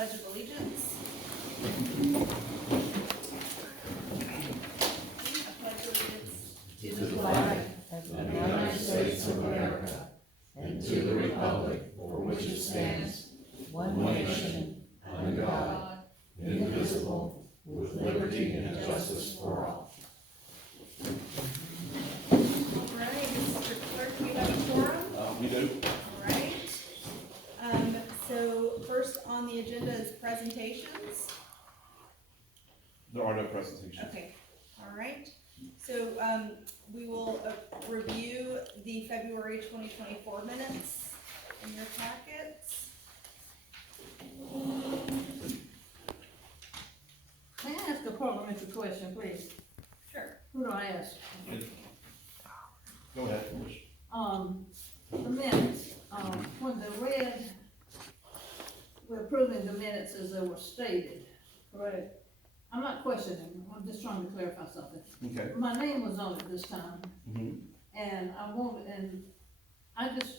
Pledge of Allegiance. I pledge allegiance To the flag of the United States of America and to the republic for which it stands, one nation, under God, indivisible, with liberty and justice for all. Alright, Mr. Clerk, we have a quorum? We do. Alright. So first on the agenda is presentations. There are no presentations. Okay, alright. So, we will review the February 2024 minutes in your packets. May I ask a parliamentary question, please? Sure. Who do I ask? Go ahead. The minutes, when they read, we're approving the minutes as they were stated, correct? I'm not questioning, I'm just trying to clarify something. Okay. My name was on it this time, Mm-hmm. and I just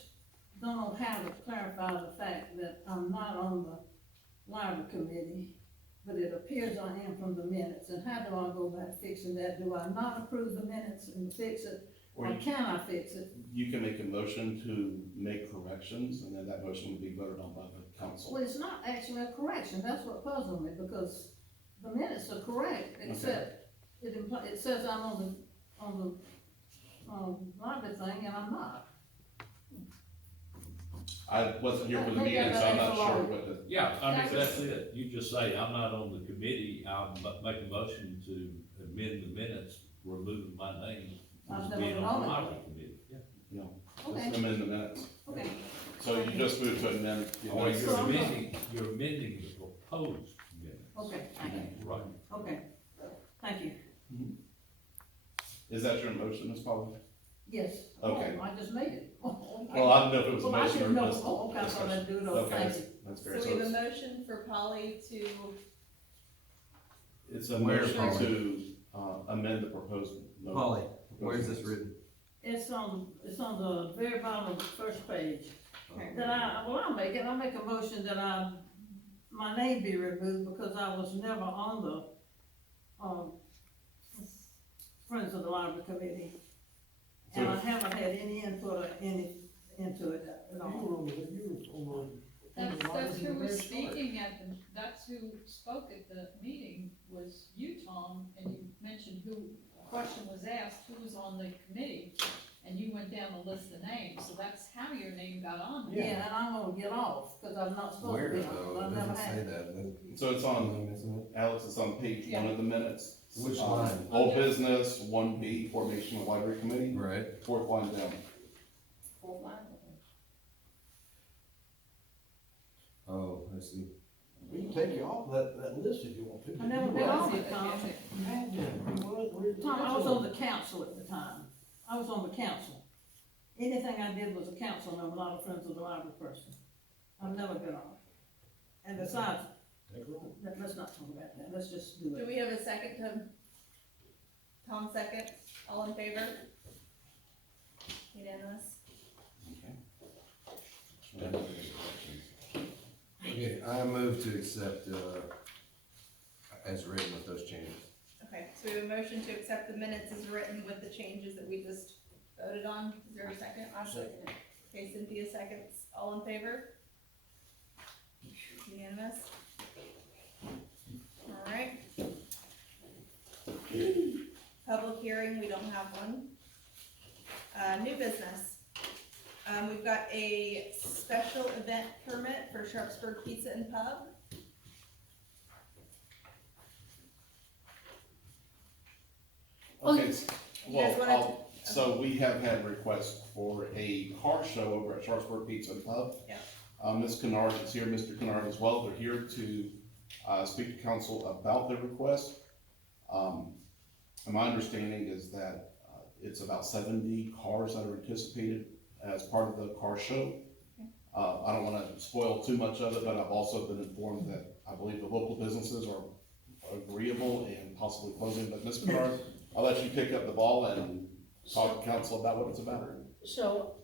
don't know how to clarify the fact that I'm not on the library committee, but it appears I am from the minutes, and how do I go about fixing that? Do I not approve the minutes and fix it, or can I fix it? You can make a motion to make corrections, and then that motion will be voted on by the council. Well, it's not actually a correction, that's what puzzled me, because the minutes are correct, except it says I'm on the library thing, and I'm not. I wasn't here for the Maybe I meeting, so got I'm not extra sure long. what the, Yeah, I mean, that's it. You just say, I'm not on the committee, I'll make a motion to amend the minutes, removing my name I've as never being been on on the it. library committee. Yeah. you know, Okay. just amend the minutes. Okay, So you just moved to amend. the Or minutes. you're amending the proposed minutes. okay, thank you, Right. okay, thank you, Is that your motion, Ms. Polly? yes. Okay. Oh, I just made it. Oh, okay. Well, I didn't know if it was a Well, I motion or should know, just oh, okay, I thought I'd do it, oh, Okay, thank you. that's So fair. we So have a it's, motion for Polly to, it's a Where, motion Polly? to, amend the proposed. Polly, where's this written? It's on the very bottom of the first page. Okay. I'll make a motion that my name be removed because I was never on the, Friends of the Library Committee. And I haven't had any input or any into it at all. That's who was speaking that's who spoke at the meeting was you, Tom, and you mentioned the question was asked, who was on the committee? And you went down the list of names, so that's how your name got on there. Yeah, and I'm gonna get off, cause I'm not supposed to Where be though? on, It I've never doesn't say had. that. So it's on, Alex, it's on page one of the minutes. Which line? Old business, 1B, formation of library committee, Right. fourth line down. Full line. Oh, I see. We can take you off that list if you want to. I never been on it, Tom. Tom, Tom, I was on the council at the time. I was on the council. Anything I did was a council, and I'm not a Friends of the Library person. I've never been on it. And besides, let's not talk about that, let's just do do it. we have a second to, Tom second, all in favor? Unanimous? Okay, I move to accept, as written with those changes. Okay, so we have a motion to accept the minutes as written with the changes that we just voted on. Is there a second? I second it. Okay, Cynthia seconds. All in favor? Unanimous? Alright. Public hearing, we don't have one. New business. We've got a special event permit for Sharpsburg Pizza and Pub. Okay, You guys well, wanna- so we have had requests for a car show over at Sharpsburg Pizza and Pub. Yeah. Ms. Kennard is here, Mr. Kennard as well, they're here to, speak to council about their request. And my understanding is that, it's about 70 cars that are anticipated as part of the car show. I don't wanna spoil too much of it, but I've also been informed that I believe the local businesses are agreeable and possibly closing, but Ms. Kennard, I'll let you pick up the ball and talk to council about what it's about. So,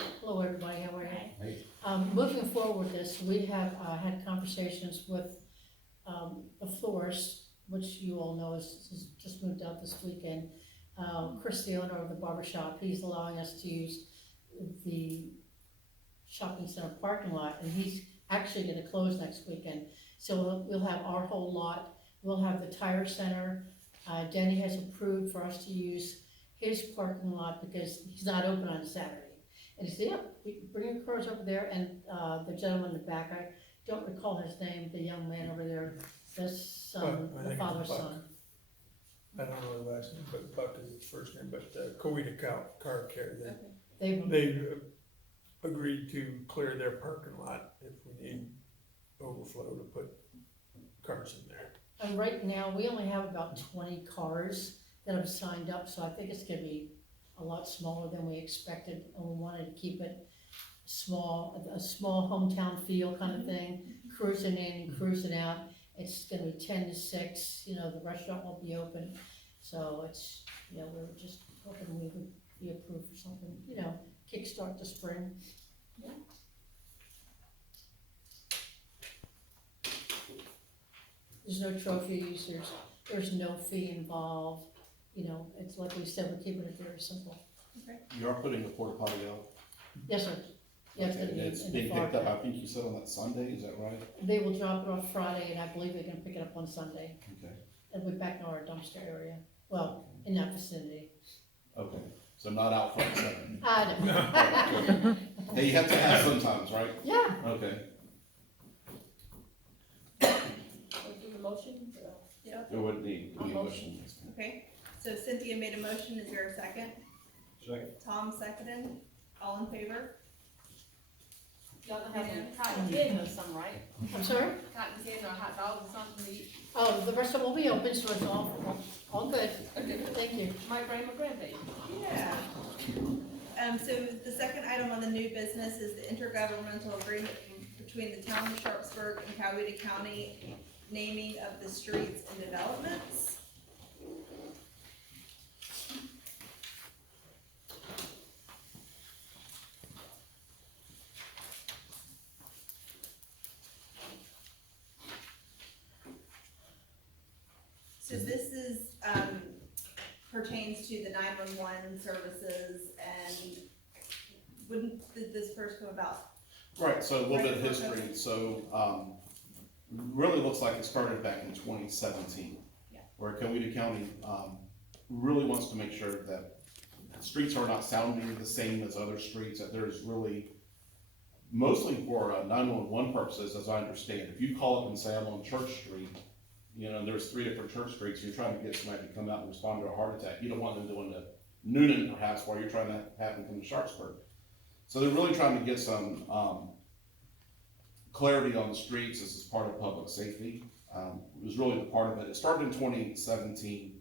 Hello, everybody, how are you? Hi. Moving forward with this, we have, had conversations with, the florist, which you all know is just moved out this weekend. Chris, the owner of the barber shop, he's allowing us to use the shopping center parking lot, and he's actually gonna close next weekend. So we'll have our whole lot, we'll have the tire center. Denny has approved for us to use his parking lot because he's not open on Saturday. And he said, yeah, we can bring your cars over there, and, the gentleman in the back, I don't recall his name, the young man over there, the son, Buck, I the think father's it's Buck. son. I don't know the last name, but Buck is his first name, but Coeta Car Care, They, they agreed to clear their parking lot if we need overflow to put cars in there. and right now, we only have about 20 cars that have signed up, so I think it's gonna be a lot smaller than we expected, and we wanted to keep it small, a small hometown feel kind of thing, cruising in, cruising out. It's gonna be 10 to 6, you know, the restaurant won't be open, so it's, you know, we were just hoping we would be approved for something, you know, kickstart the spring. There's no trophies, there's no fee involved, you know, it's like we said, we're keeping it very simple. You are putting the porta potty out? Yes, sir. Yes, Okay, and it's being picked up, I think you said on that Sunday, is that right? They will drop it off Friday, and I believe they can pick it up on Sunday, Okay, and we're back in our dumpster area, well, in that vicinity. okay, so not out front Saturday. I know. Hey, you have to have sometimes, right? Yeah, Okay, Do the motion? Yeah. it would need to be a I'll motion. Okay, so Cynthia made a motion, is there a second? Second. Tom seconded, all in favor? Y'all gonna have some cotton candy or something, right? I'm sorry? Cotton candy or hot dogs or something to eat. Oh, the restaurant will be open, so it's all good. Thank you. Might bring my grandbaby. Yeah. So the second item on the new business is the intergovernmental agreement between the town of Sharpsburg and Coweta County, naming of the streets and developments. So this is, pertains to the 911 services, and did this first come about? Right, so a little bit of history, so, really looks like it started back in 2017. Yeah. Where Coweta County, really wants to make sure that streets are not sounding the same as other streets, that there's really, mostly for 911 purposes, as I understand, if you call up and say, I'm on Church Street, you know, there's 3 different church streets, you're trying to get somebody to come out and respond to a heart attack, you don't want them doing the Noonan perhaps, while you're trying to have them come to Sharpsburg. So they're really trying to get some, clarity on the streets. This is part of public safety. It was really the part of it. It started in 2017,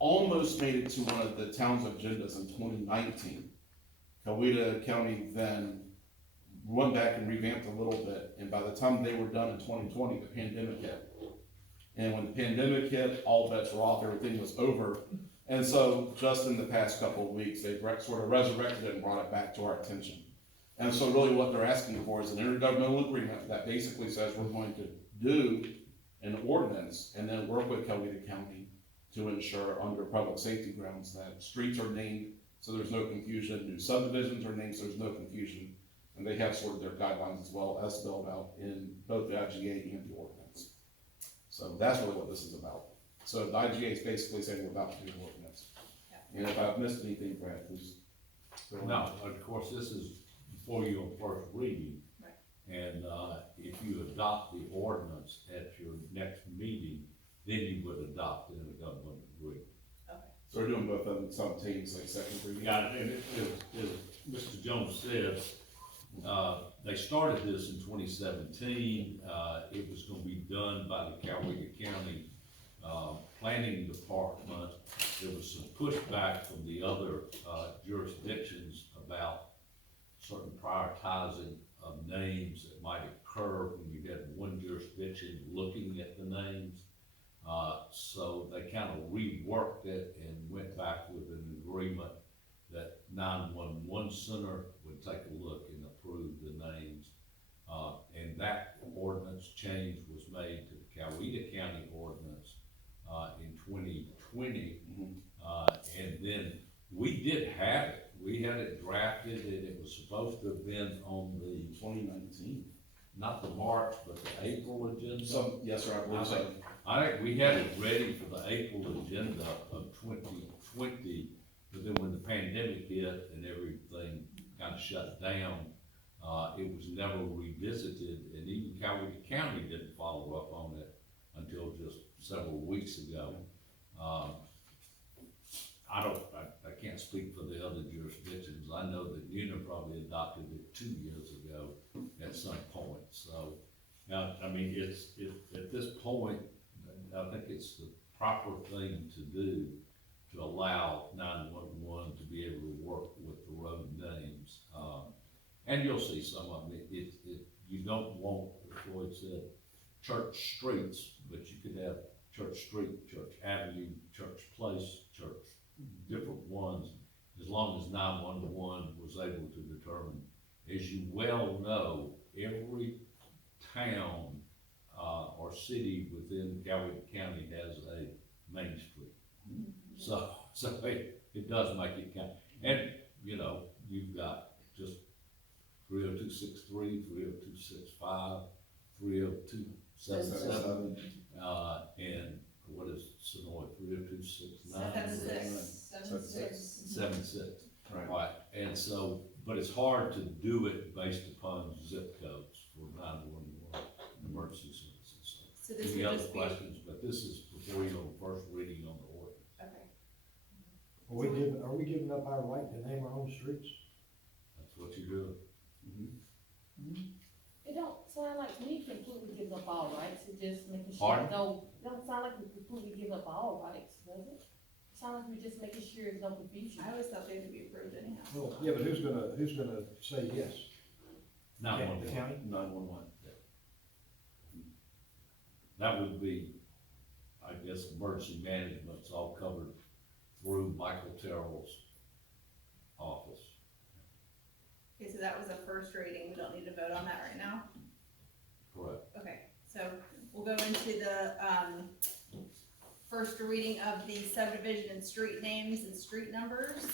almost made it to one of the town's agendas in 2019. Coweta County then went back and revamped a little bit, and by the time they were done in 2020, the pandemic hit. And when the pandemic hit, all bets were off, everything was over. And so just in the past couple of weeks, they've sort of resurrected it and brought it back to our attention. And so really what they're asking for is an intergovernmental agreement that basically says we're going to do an ordinance and then work with Coweta County to ensure under public safety grounds that streets are named so there's no confusion, new subdivisions are named so there's no confusion. And they have sort of their guidelines as well as spelled out in both the IGA and the ordinance. So that's really what this is about. So the IGA is basically saying we're about to do an ordinance. And if I've missed anything, Brad, please. No, of course, this is before your first reading. Right. And, if you adopt the ordinance at your next meeting, then you would adopt the intergovernmental agreement. So we're doing both of them simultaneously, second reading? Yeah, and as Mr. Jones said, they started this in 2017. It was gonna be done by the Coweta County, Planning Department. There was some pushback from the other, jurisdictions about certain prioritizing of names that might occur when you had one jurisdiction looking at the names. So they kind of reworked it and went back with an agreement that 911 center would take a look and approve the names. And that ordinance change was made to the Coweta County ordinance, in 2020. And then we did have it, we had it drafted, and it was supposed to have been on the, 2019. not the March, but the April agenda. Yes, sir, I believe so. I think we had it ready for the April agenda of 2020, but then when the pandemic hit and everything kind of shut down, it was never revisited, and even Coweta County didn't follow up on it until just several weeks ago. I can't speak for the other jurisdictions. I know that Unit probably adopted it 2 years ago at some point, so. Now, I mean, at this point, I think it's the proper thing to do to allow 911 to be able to work with the road names. And you'll see some of them, you don't want, as Floyd said, church streets, but you could have Church Street, Church Avenue, Church Place, Church, different ones, as long as 911 was able to determine. As you well know, every town, or city within Coweta County has a main street. So it does make it count. And, you know, you've got just 30263, 30265, 30277, and what is Sonoy, 30269? 76. Right, and so, but it's hard to do it based upon zip codes for 911 emergency services. So this Any would other just be, questions, but this is before you on first reading on the ordinance. okay. Are we giving up our right to name our own streets? That's what you do. It don't sound like we completely give up all rights, it just making sure, Pardon? no, it don't sound like we completely give up all rights, does it? It sounds like we're just making sure there's no confusion. I always thought they had to be approved anyhow. Well, yeah, but who's gonna say yes? 911. The county? 911. That would be, I guess, emergency management's all covered through Michael Terrell's office. Okay, so that was a first reading, we don't need to vote on that right now? Correct. Okay, so we'll go into the, first reading of the subdivision and street names and street numbers.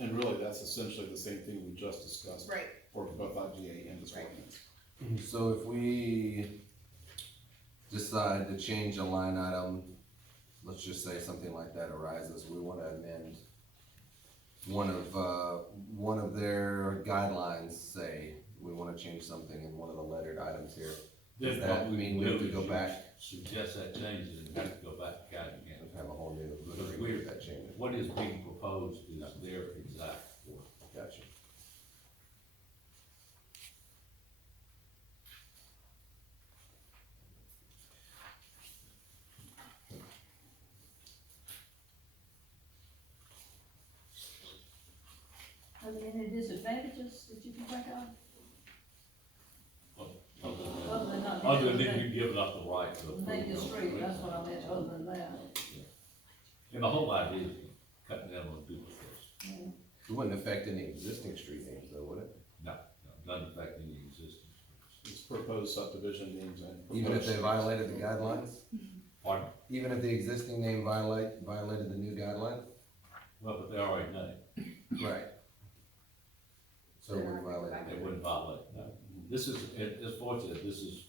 And really, that's essentially the same thing we just discussed Right, for both IGA and this Right. ordinance. So if we decide to change a line item, let's just say something like that arises, we wanna amend one of their guidelines, say, we wanna change something in one of the lettered items here. Then Does that what we mean we do have to is go you back Suggest that change and have to go back to county again. and have a whole new Because agreement we're, with that change? what is being proposed is their exact form. Gotcha. Are there any disadvantages that you can think of? Other than not. Other than you give up the right to. Name your street, that's what I meant, other than that. And the whole idea is cutting down on duplicates. It wouldn't affect any existing street names though, would it? No, doesn't affect any existing. It's proposed subdivision names and. Even if they proposed- violated the guidelines? Pardon? Even if the existing name violated the new guideline? Well, but they already know, Right. So it wouldn't violate they it. wouldn't violate, no. This is, as Floyd said, this is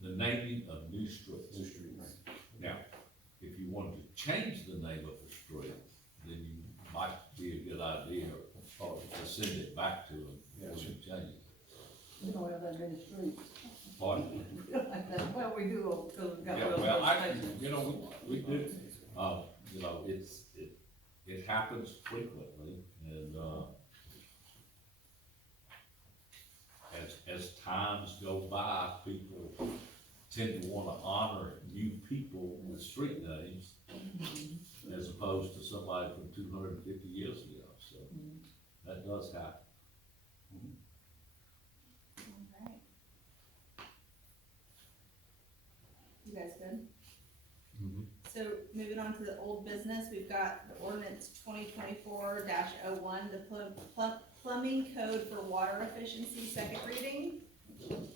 the naming of new streets. New streets. Now, if you wanted to change the name of the street, then you might be a good idea to send it back to them, and change it. We don't have that many streets. Pardon? Well, we do, because we've got. Yeah, those well, stations. you know, we do, you know, it happens frequently, and, as times go by, people tend to wanna honor new people with street names as opposed to somebody from 250 years ago, so that does happen. alright. You guys good? Mhm. So moving on to the old business, we've got the ordinance 2024-01, the plumbing code for water efficiency, second reading. And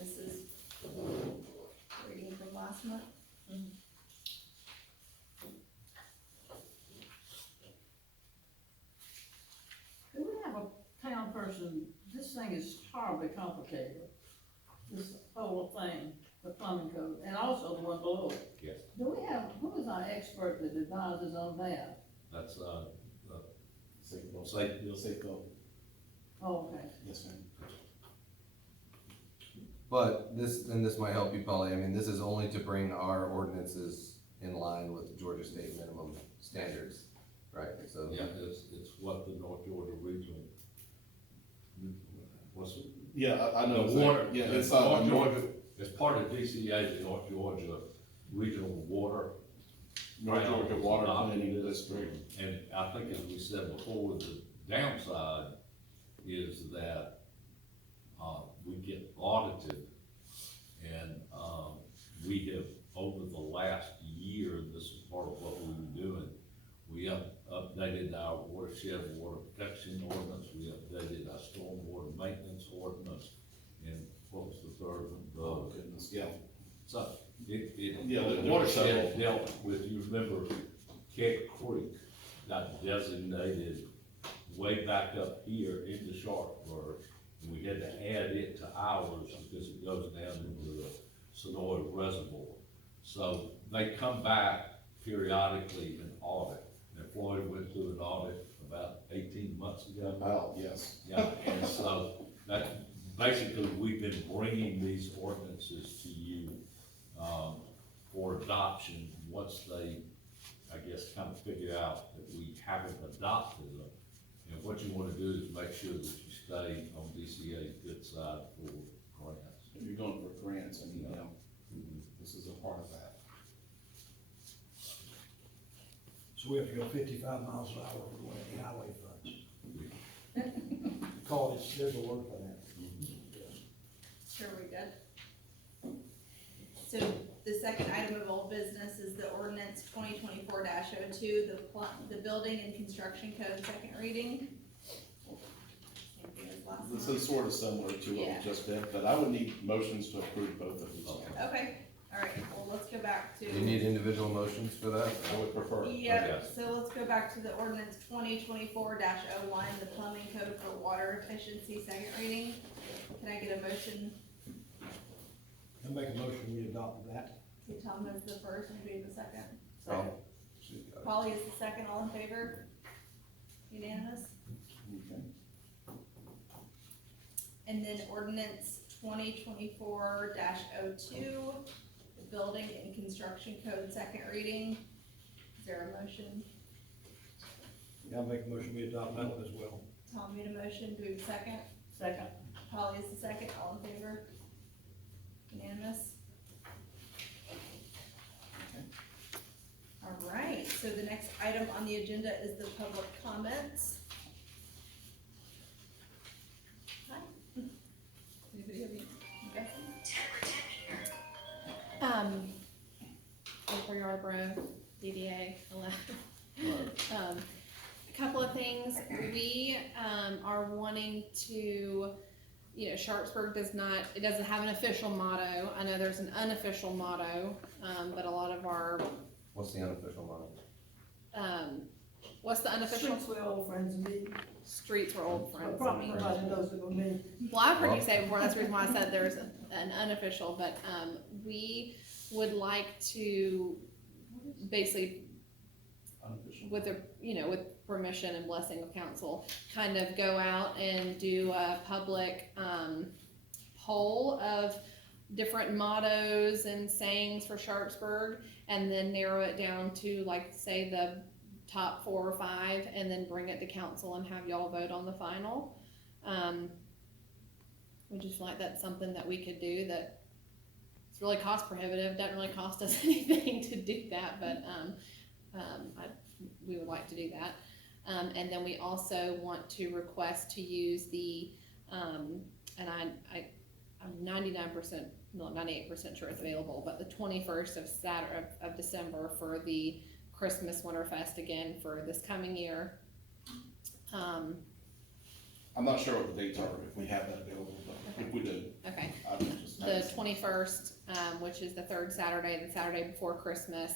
this is reading from last month. Do we have a town person, this thing is horribly complicated, this whole thing, the plumbing code, and also the one below it. Yes. Do we have, who is our expert that advises on that? That's, Safe vote. Safe. Safe vote. Oh, okay. Yes, ma'am. But this might help you, Polly, I mean, this is only to bring our ordinances in line with Georgia state minimum standards, right? So, yeah, it's what the North Georgia Regional, what's it? Yeah, I know. The water, Yeah, it's, North Georgia, it's part of DCA, the North Georgia Regional Water. North Georgia Water Adopted Planning this. District. And I think as we said before, the downside is that, we get audited. And, we have, over the last year, this is part of what we were doing, we have updated our watershed water protection ordinance, we updated our stormwater maintenance ordinance, and what was the third one? Oh, goodness, yeah. So, Yeah, the there were watershed several. dealt with, you remember, Keck Creek got designated way back up here into Sharpsburg, and we had to add it to ours because it goes down into the Sonoy Reservoir. So they come back periodically and audit, and Floyd went through an audit about 18 months ago. Wow, yes. Yeah, and so that, basically, we've been bringing these ordinances to you, for adoption, once they, I guess, kind of figure out that we haven't adopted them. And what you wanna do is make sure that you stay on DCA's good side for grants. If you're going for grants, and, you know, this is a part of that. So we have to go 55 miles an hour for one of the highway funds. Call it, there's a word for that. Sure, we good? So the second item of old business is the ordinance 2024-02, the building and construction code, second reading. Same thing as last This month. is sort of similar to what Yeah. we just did, but I would need motions to approve both of these. Okay, all right, well, let's go back to. do you need individual motions for that? I would prefer. Yeah, Yes. so let's go back to the ordinance 2024-01, the plumbing code for water efficiency, second reading. Can I get a motion? I make a motion, we adopt that. Okay, Tom is the first, and Dave the second. Oh. Polly is the second, all in favor? Unanimous? Okay. And then ordinance 2024-02, the building and construction code, second reading. Is there a motion? Yeah, I make a motion, we adopt that one as well. Tom made a motion, do we have a second? Second. Polly is the second, all in favor? Unanimous? All right, so the next item on the agenda is the public comments. Hi. Anybody have any questions? For Yarborough, DDA, a couple of things, we, are wanting to, you know, Sharpsburg it doesn't have an official motto. I know there's an unofficial motto, but a lot of our, What's the unofficial motto? what's the unofficial? Streets where old friends meet. Streets where old friends Probably meet. nobody knows it but me. Well, I've heard you say it before, that's the reason why I said there's an unofficial, but, we would like to basically, Unofficial. with with permission and blessing of council, kind of go out and do a public, poll of different mottos and sayings for Sharpsburg, and then narrow it down to, like, say, the top 4 or 5, and then bring it to council and have y'all vote on the final. We just feel like that's something that we could do, that it's really cost prohibitive, doesn't really cost us anything to do that, but, we would like to do that. And then we also want to request to use the, and I'm 99% not 98% sure it's available, but the 21st of December for the Christmas Winterfest again for this coming year. I'm not sure what the dates are, if we have that available, but if we do, Okay, I would just. the 21st, which is the third Saturday, the Saturday before Christmas.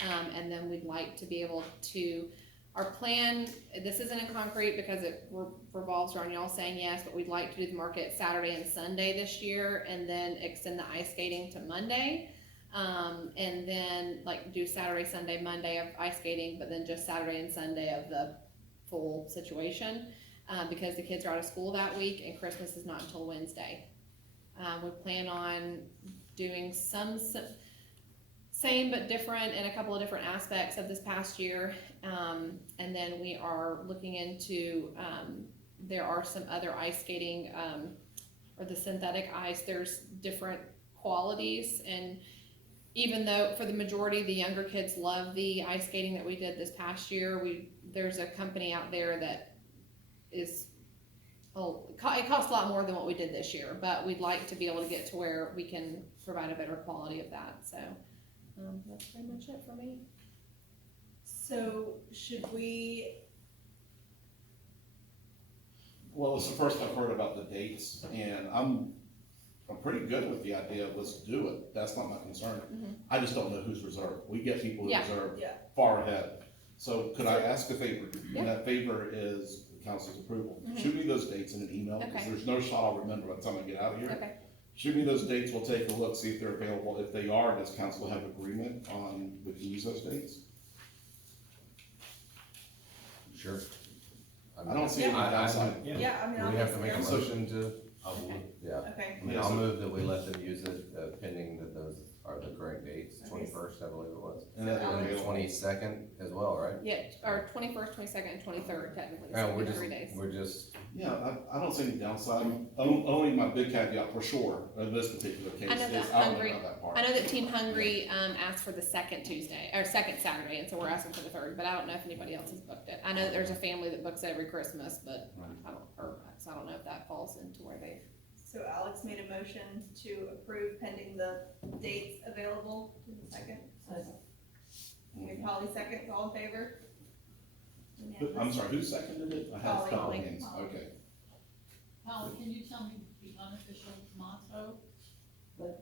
And then we'd like to be able to, our plan, this isn't in concrete because it revolves around y'all saying yes, but we'd like to do the market Saturday and Sunday this year and then extend the ice skating to Monday. And then like do Saturday, Sunday, Monday of ice skating, but then just Saturday and Sunday of the full situation. Because the kids are out of school that week and Christmas is not until Wednesday. We plan on doing some same but different in a couple of different aspects of this past year. And then we are looking into, there are some other ice skating, or the synthetic ice, there's different qualities. And even though for the majority, the younger kids love the ice skating that we did this past year, there's a company out there that is, it costs a lot more than what we did this year, but we'd like to be able to get to where we can provide a better quality of that. So that's pretty much it for me. So should we, Well, it's the first I've heard about the dates, and I'm pretty good with the idea of let's do it. That's not my concern. Mhm. I just don't know who's reserved. We get people who Yeah. reserve Yeah. far ahead. So could I ask a favor? Yeah. And that favor is the council's approval. Mhm. Shoot me those dates in an email, because Okay. there's no shot I'll remember by the time I get out of here. Okay. Shoot me those dates, we'll take a look, see if they're available. If they are, does council have agreement on, we can use those dates? Sure. I don't see any downside. yeah, I mean, Do we have to make a obviously, motion to, I would. yeah, okay, I mean, I'll move that we let them use it, pending that those are the correct dates, Okay. 21st, I believe it was. And that they're Alex, available. 22nd as well, right? Yeah, or 21st, 22nd, and 23rd technically, so Yeah, it'll we're be just, 3 days. we're just, Yeah, I don't see any downside. Only my big caveat for sure, in this particular case, I know is that I don't know Hungry- about that part. I know that Team Hungry asked for the second Tuesday, or second Saturday, and so we're asking for the third, but I don't know if anybody else has booked it. I know that there's a family that books it every Christmas, but so I don't know if that falls into where they. so Alex made a motion to approve pending the dates available to the second. Okay, Polly seconds, all in favor? I'm sorry, who seconded it? I had a couple Polly. hands, okay. Howard, can you tell me the unofficial motto? But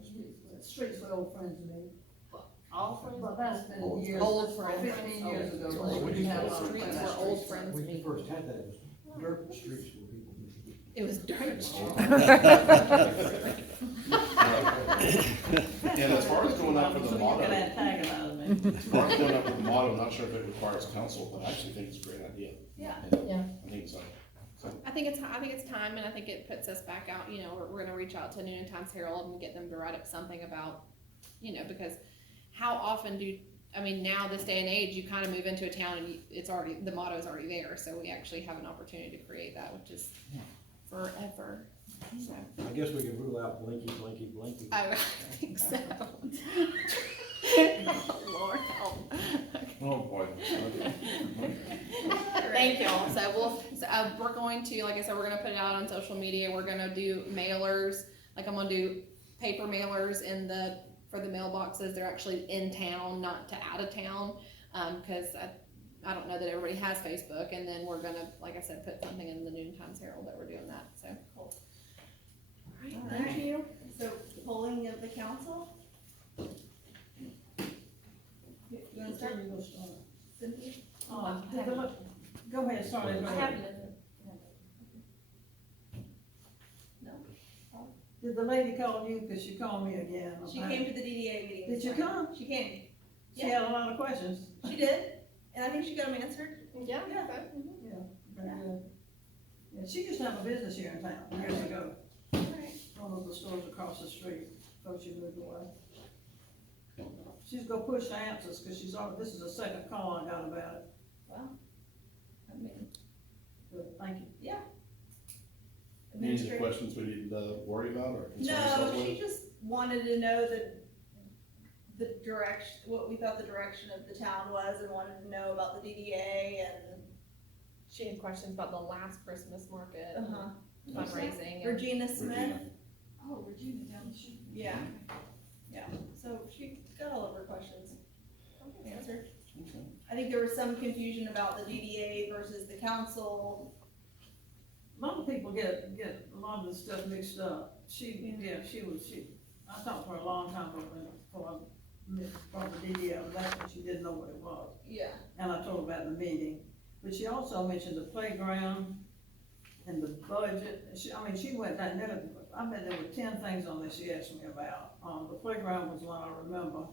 streets for old friends and me. All friends? But that's been years. Old friends. 15 years ago. Well, We didn't have a lot of Streets friends. where old friends When you meet. first had that, it was dirt streets where people used to be. It was dirt. And as far as going out for the So you motto, can antagonize me. as far as going out for the motto, I'm not sure if it requires council, but I actually think it's a great idea. Yeah. Yeah. I think so. I think it's time, and I think it puts us back out, you know, we're gonna reach out to Noon and Times Herald and get them to write up something about, you know, because how often now this day and age, you kind of move into a town and the motto's already there, so we actually have an opportunity to create that, which is forever, so. I guess we can rule out blinky, blinky, blinky. I think so. Oh, Lord help. Oh, boy. Thank you all. So we're going to, like I said, we're gonna put it out on social media. We're gonna do mailers. Like I'm gonna do paper mailers for the mailboxes. They're actually in town, not to out of town. Cause I don't know that everybody has Facebook. And then we're gonna, like I said, put something in the Noon Times Herald that we're doing that, so. Cool. All right, All right. thank you. So polling of the council? You wanna start, Cynthia? Go ahead, start it. I have Did the lady call you, cause she called me again? She came to the DDA meeting. Did this you morning. come? She came, She had a lot of questions. she did, and I think she got them answered. Yeah. Yeah. Yeah, very good. Yeah, she used to have a business here in town years ago, Alright. one of the stores across the street, before she moved away. She's gonna push the answers, cause this is the second call I got about it. Wow. I mean, Good, thank you. yeah. Any Administrative- questions we need to worry about or concern ourselves No, with? she just wanted to know the direction, what we thought the direction of the town was, and wanted to know about the DDA and, She had questions about the last Christmas market, uh-huh. fundraising. and- Regina Smith, Regina. Oh, Regina down the street. Yeah. Yeah, so she got all of her questions answered. Okay. I think there was some confusion about the DDA versus the council. A lot of people get a lot of this stuff mixed up. She I talked to her a long time ago, before from the DDA, that's when she didn't know what it was. Yeah. And I told her about the meeting, but she also mentioned the playground and the budget. She went down there, I bet there were 10 things on there she asked me about. The playground was one I remember,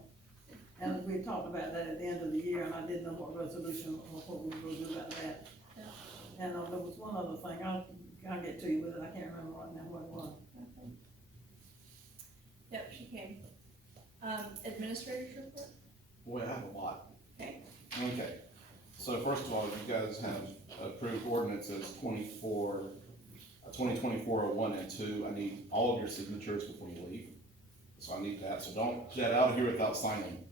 and we talked about that at the end of the year, and I didn't know what resolution or what we were gonna do about that. Yeah. And, there was one other thing, I'll get to you with it, I can't remember right now what it was. Okay. Yep, she came. Administrator's report? Boy, I have a lot. Okay. Okay, so first of all, you guys have approved ordinances 2024-01 and 2. I need all of your signatures before you leave. So I need that, so don't jet out of here without signing.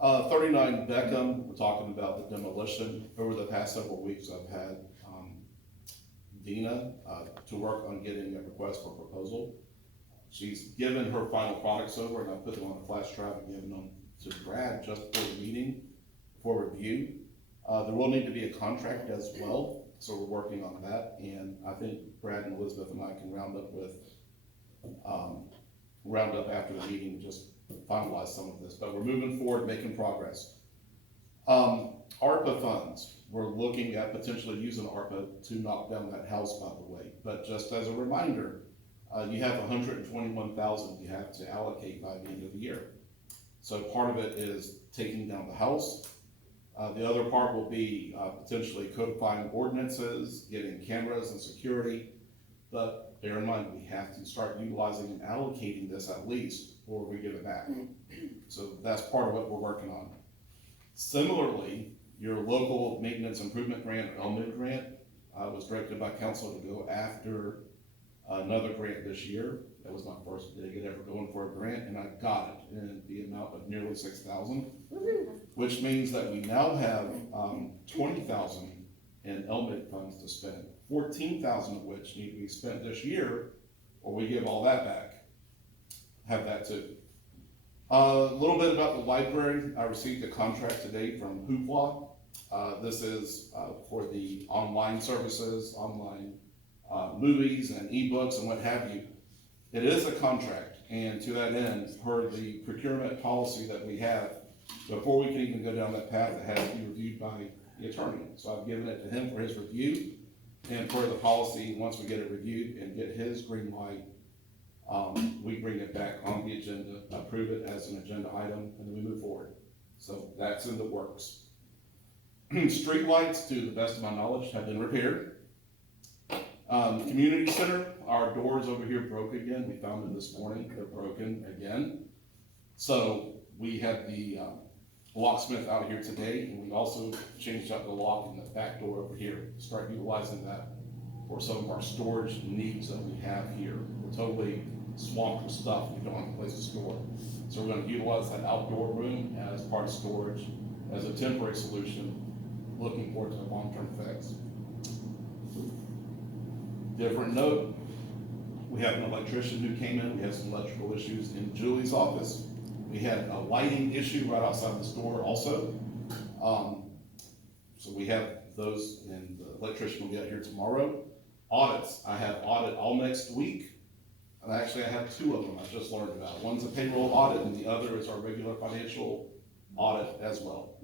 39 Beckham, we're talking about the demolition. Over the past several weeks, I've had Dina to work on getting a request for proposal. She's given her final products over, and I put them on a flash drive and given them to Brad just before the meeting for review. There will need to be a contract as well, so we're working on that, and I think Brad and Elizabeth and I can round up after the meeting and just finalize some of this, but we're moving forward, making progress. ARPA funds, we're looking at potentially using ARPA to knock down that house, by the way, but just as a reminder, you have $121,000 you have to allocate by the end of the year. So part of it is taking down the house. The other part will be potentially codifying ordinances, getting cameras and security. But bear in mind, we have to start utilizing and allocating this at least before we give it back. So that's part of what we're working on. Similarly, your local maintenance improvement grant, or LMIG grant, was directed by council to go after another grant this year. That was my first dig at ever going for a grant, and I got it in the amount of nearly $6,000, which means that we now have $20,000 in LMIG funds to spend, $14,000 of which need to be spent this year, or we give all that back. Have that too. A little bit about the library. I received a contract today from Hoopla. This is for the online services, online movies and ebooks and what have you. It is a contract, and to that end, per the procurement policy that we have, before we can even go down that path, it has to be reviewed by the attorney. So I've given it to him for his review, and per the policy, once we get it reviewed and get his green light, we bring it back on the agenda, approve it as an agenda item, and then we move forward. So that's in the works. Street lights, to the best of my knowledge, have been repaired. Community center, our doors over here broke again. We found them this morning, they're broken again. So we had the locksmith out here today, and we also changed out the lock in the back door over here to start utilizing that for some of our storage needs that we have here. We're totally swamped with stuff, we don't have a place to store. So we're gonna utilize that outdoor room as part of storage, as a temporary solution, looking forward to the long-term effects. Different note, we have an electrician who came in, we had some electrical issues in Julie's office. We had a lighting issue right outside the store also. So we have those, and the electrician will be out here tomorrow. Audits, I have audit all next week. And actually I have two of them I just learned about. One's a payroll audit and the other is our regular financial audit as well.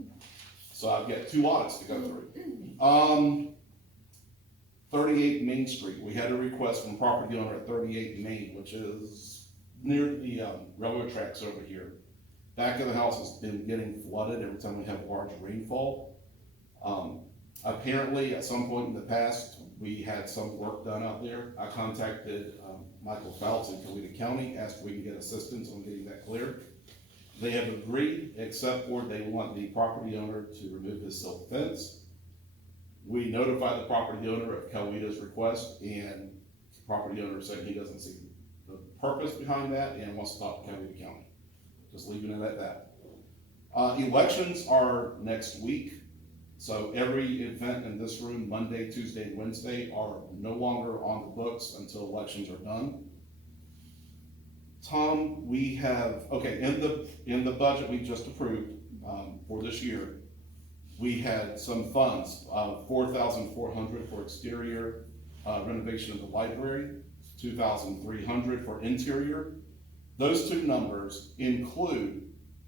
So I've got two audits to go through. 38 Main Street, we had a request from property owner at 38 Main, which is near the railroad tracks over here. Back of the house has been getting flooded every time we have large rainfall. Apparently, at some point in the past, we had some work done out there. I contacted Michael Fouts in Coweta County, asked if we can get assistance on getting that cleared. They have agreed, except for they want the property owner to remove his silk fence. We notified the property owner of Coweta's request, and the property owner said he doesn't see the purpose behind that and wants to talk to Coweta County. Just leaving it at that. Elections are next week, so every event in this room, Monday, Tuesday, and Wednesday, are no longer on the books until elections are done. Tom, we have, okay, in the budget we just approved, for this year, we had some funds, 4,400 for exterior, renovation of the library, 2,300 for interior. Those two numbers include,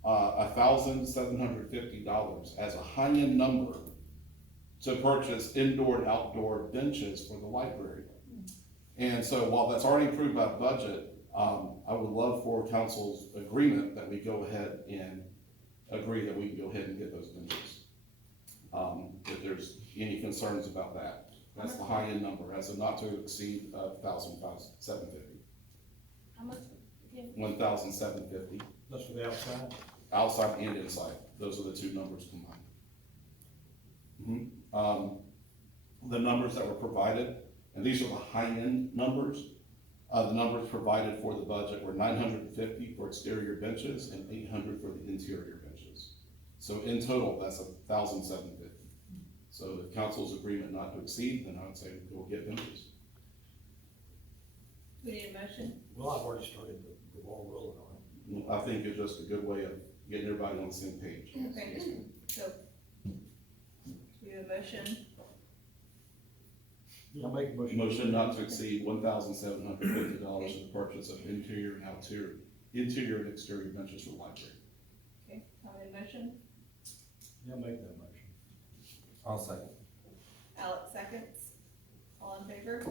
$1,750 as a high-end number to purchase indoor and outdoor benches for the library. And so while that's already approved by budget, I would love for council's agreement that we go ahead and agree that we can go ahead and get those benches. If there's any concerns about that, that's the high-end number, as a not to exceed $1,750. How much again? $1,750, That's for the outside. outside and inside, those are the two numbers combined. The numbers that were provided, and these are the high-end numbers, the numbers provided for the budget were 950 for exterior benches and 800 for the interior benches. So in total, that's 1,750. So if council's agreement not to exceed, then I would say go get benches. We need a motion? Well, I've already started the ball rolling on it. I think it's just a good way of getting everybody on the same page. Okay, so, we have a motion, Yeah, I'll make a motion. Motion not to exceed $1,750 for the purchase of interior and interior and exterior benches for the library. okay, Tom made a motion, Yeah, I'll make that motion. I'll second. Alex seconds, all in favor?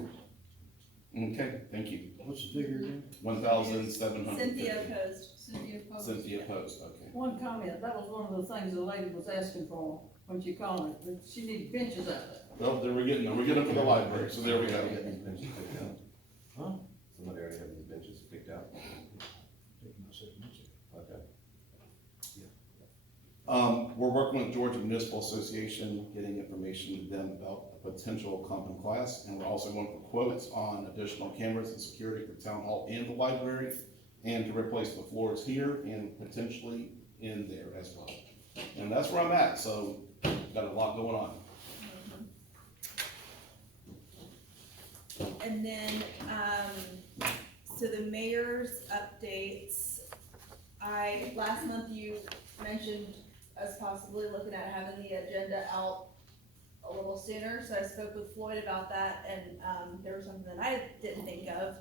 Okay, thank you. What's the figure again? $1,750. Cynthia opposed. Cynthia opposed. Cynthia opposed, okay. One comment, that was one of the things the lady was asking for when she called it, that she needed benches out there. Well, we're getting them for the library, so there we go. Somebody already have these benches picked out? Huh? Somebody already have these benches picked out? Taking my 6 months ago. Okay. We're working with Georgia Municipal Association, getting information to them about a potential Compton class, and we're also going for quotes on additional cameras and security for town hall and the library, and to replace the floors here and potentially in there as well. And that's where I'm at, so got a lot going on. And then, so the mayor's updates, last month you mentioned us possibly looking at having the agenda out a little sooner, so I spoke with Floyd about that, and, there was something that I didn't think of.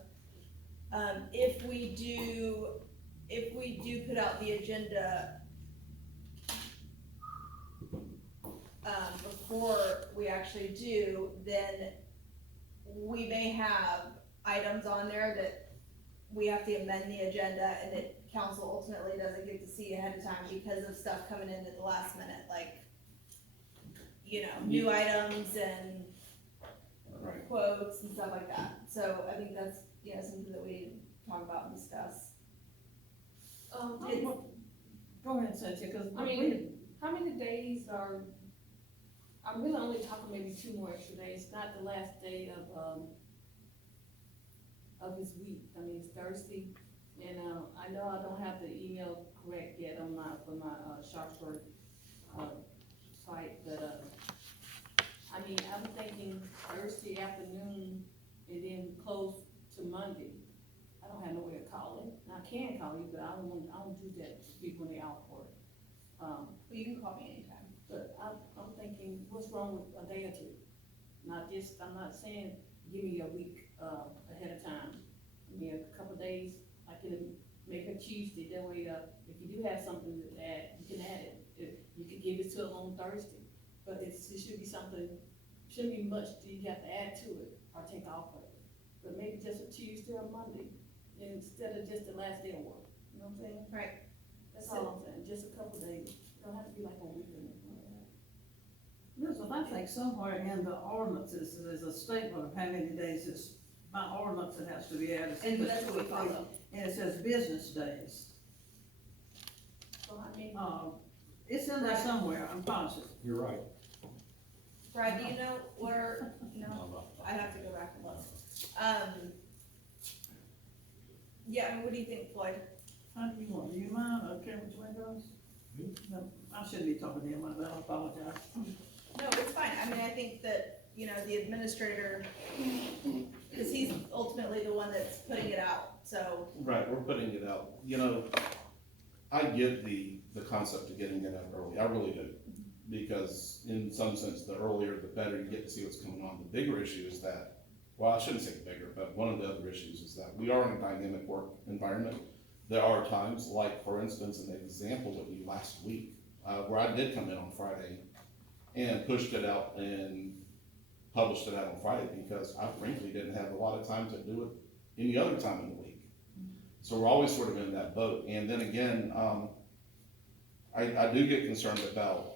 If we do put out the agenda, before we actually do, then we may have items on there that we have to amend the agenda and that council ultimately doesn't get to see ahead of time because of stuff coming in at the last minute, like, new items and Right. quotes and stuff like that. So I think that's, something that we need to talk about and discuss. Go ahead, Cynthia, cause I mean, how many days I'm really only talking maybe 2 more extra days, not the last day of his week. I mean, it's Thursday, and, I know I don't have the email correct yet on my Sharpsburg, site, but, I mean, I'm thinking Thursday afternoon and then close to Monday. I don't have no way of calling. I can call you, but I don't do that to people when they out for it. Well, you can call me anytime. But I'm thinking, what's wrong with a day or two? I'm not saying, give me a week, ahead of time. I mean, a couple days, I can make a Tuesday, that way, if you do have something to add, you can add it. You could give it to us on Thursday, but it should be something, shouldn't be much that you have to add to it or take off of it. But maybe just a Tuesday or Monday, instead of just the last day of work, you know what I'm saying? Right. That's all I'm saying, just a couple days, it don't have to be like a week or anything like that. Listen, I think somewhere in the ordinances, there's a statement of how many days it's, by ordinance it has to be added. And that's what we follow. And it says business days. So I mean, It's in there somewhere, I'm positive. You're right. Brad, do you know where, no, I have to go back and look. Yeah, I mean, what do you think, Floyd? How do you want, do you mind, okay, which way goes? No, I shouldn't be talking to him like that, I apologize. No, it's fine, I mean, I think that, the administrator Cause he's ultimately the one that's putting it out, so. Right, we're putting it out, you know, I get the concept of getting it out early, I really do. Because in some sense, the earlier the better, you get to see what's going on. The bigger issue is that, well, I shouldn't say bigger, but one of the other issues is that we are in a dynamic work environment. There are times, like for instance, an example would be last week, where I did come in on Friday and pushed it out and published it out on Friday because I frankly didn't have a lot of time to do it any other time in the week. So we're always sort of in that boat. And then again, I do get concerned about,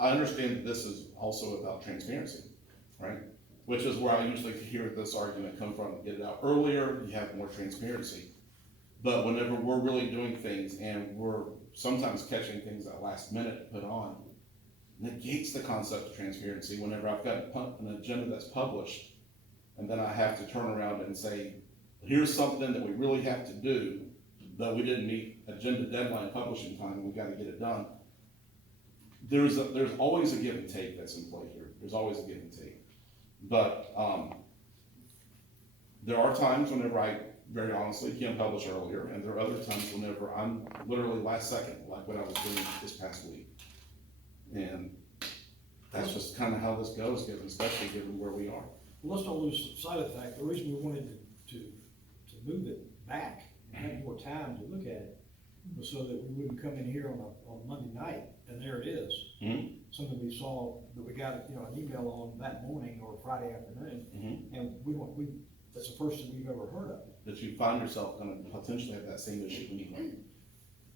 I understand that this is also about transparency, right? Which is where I usually hear this argument come from, get it out earlier, you have more transparency. But whenever we're really doing things and we're sometimes catching things at last minute to put on, negates the concept of transparency whenever I've got an agenda that's published, and then I have to turn around and say, here's something that we really have to do, but we didn't meet agenda deadline publishing time, and we gotta get it done. There's always a give and take that's in play here. There's always a give and take. But, there are times whenever I, very honestly, can publish earlier, and there are other times whenever I'm literally last second, like what I was doing this past week. And that's just kind of how this goes, especially given where we are. Well, let's not lose sight of the fact, the reason we wanted to move it back and have more time to look at it was so that we wouldn't come in here on a Monday night, and there it is. Mhm. Something we saw, that we got, you know, an email on that morning or Friday afternoon, Mhm. and that's the first thing we've ever heard of it. That you find yourself gonna potentially have that same issue anyway.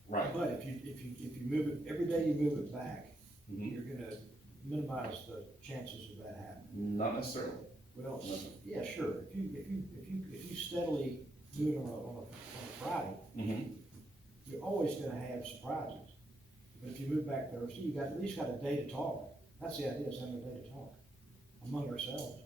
Right. But if you move it, every day you move it back, Mhm. you're gonna minimize the chances of that happening. Not necessarily. Well, No. yeah, sure, if you steadily do it on a Friday, Mhm. you're always gonna have surprises. But if you move back Thursday, you got, at least got a day to talk. That's the idea, is having a day to talk among ourselves.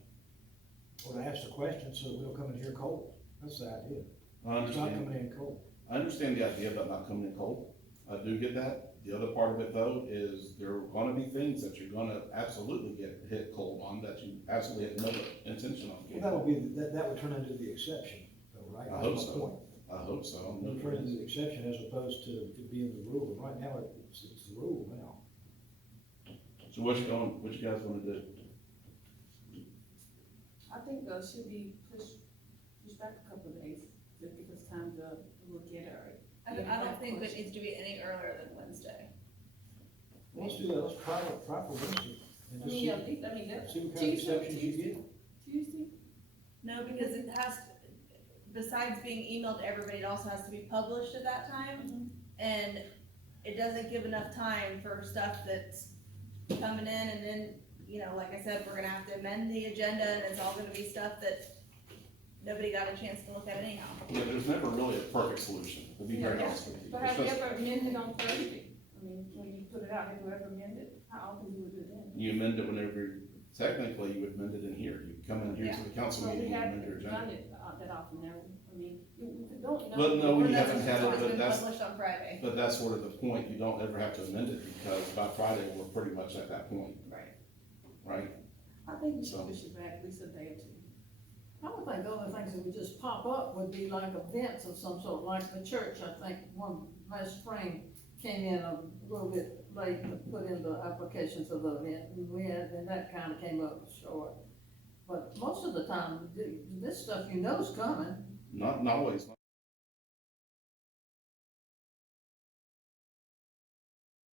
Or to ask the questions so that we don't come in here cold. That's the idea. I It's not understand. coming in cold. I understand the idea about not coming in cold. I do get that. The other part of it though is there are gonna be things that you're gonna absolutely get hit cold on that you absolutely have no intention on Well, getting. that'll be, that would turn into the exception, though, right? I hope That's my so. point. I hope so. It'll turn into the exception as opposed to it being the rule. And right now, it's the rule now. So what you guys wanna do? I think, should be pushed back a couple of days, just because time to look at it. I don't think it needs to be any earlier than Wednesday. Well, let's do that, let's try for Wednesday. And I just mean, see, yeah, I mean, that's see what kind of exceptions you get. Tuesday? No, because it has, besides being emailed to everybody, it also has to be published at that time. And it doesn't give enough time for stuff that's coming in, and then, you know, like I said, we're gonna have to amend the agenda, and it's all gonna be stuff that nobody got a chance to look at anyhow. Yeah, there's never really a perfect solution, to be very Yeah. honest with you. But It's have you just- ever amended on Thursday? I mean, when you put it out, have you ever amended? How often do you do that? You amend it whenever, technically, you would amend it in here. You come in here to the council Well, we meeting and amend your haven't done agenda. it that often now. I mean, you don't know. But no, we Or that's haven't had it, always but been that's, published on Friday. but that's sort of the point. You don't ever have to amend it because by Friday, we're pretty much at that point, Right. right? I think we should So- push it back at least a day or two. I would think the only things that would just pop up would be like events of some sort, like the church, I think, one last spring came in a little bit late to put in the application for the event, and that kinda came up short. But most of the time, this stuff you know's coming. Not always.